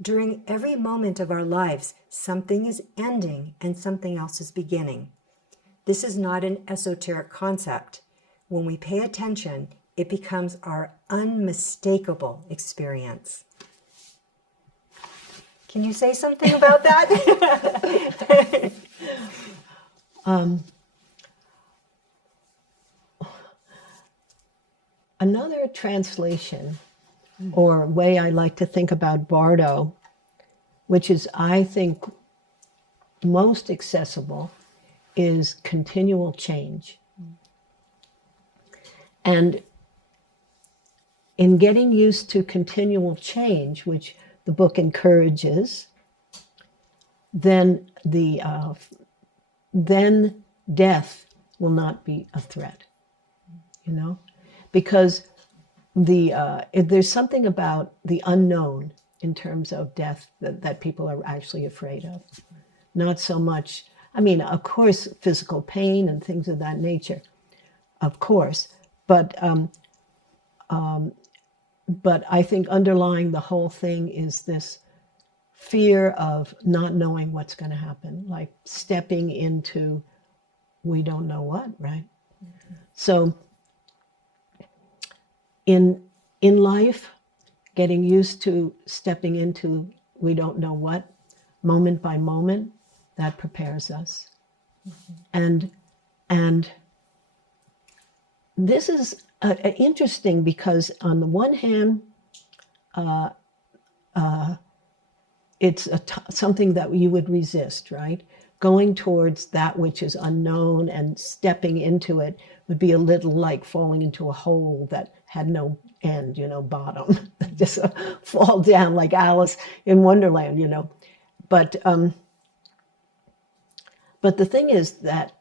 During every moment of our lives, something is ending and something else is beginning. This is not an esoteric concept. When we pay attention, it becomes our unmistakable experience. Can you say something about that? Another translation or way I like to think about bardo, which is, I think, most accessible, is continual change. And in getting used to continual change, which the book encourages, then then death will not be a threat, you know, because there's something about the unknown in terms of death that people are actually afraid of. Not so much, I mean, of course, physical pain and things of that nature, of course, but I think underlying the whole thing is this fear of not knowing what's going to happen, like stepping into we don't know what, right? Mm-hmm. So in life, getting used to stepping into we don't know what, moment by moment, that prepares us. Mm-hmm. And this is interesting because on the one hand, it's something that you would resist, right? Going towards that which is unknown and stepping into it would be a little like falling into a hole that had no end, you know, bottom. Just fall down like Alice in Wonderland, you know. But the thing is that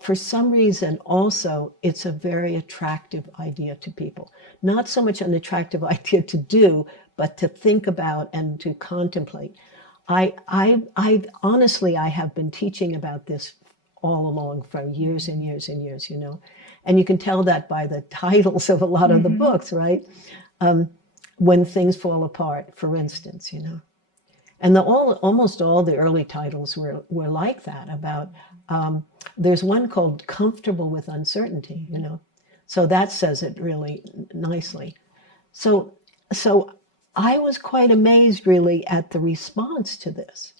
for some reason also it's a very attractive idea to people. Not so much an attractive idea to do, but to think about and to contemplate. I honestly, I have been teaching about this all along for years and years and years, you know, and you can tell that by the titles of a lot of the books, right? When Things Fall Apart, for instance, you know, and almost all the early titles were like that. About there's one called Comfortable with Uncertainty, you know, so that says it really nicely. So I was quite amazed, really, at the response to this,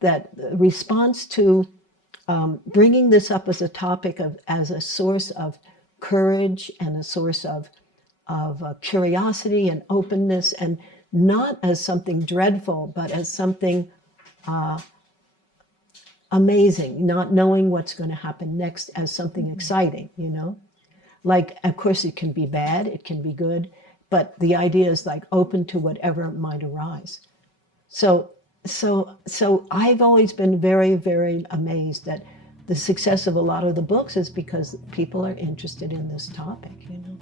that response to bringing this up as a topic as a source of courage and a source of curiosity and openness, and not as something dreadful, but as something amazing, not knowing what's going to happen next, as something exciting, you know? Like, of course, it can be bad, it can be good, but the idea is like open to whatever might arise. So I've always been very, very amazed that the success of a lot of the books is because people are interested in this topic, you know.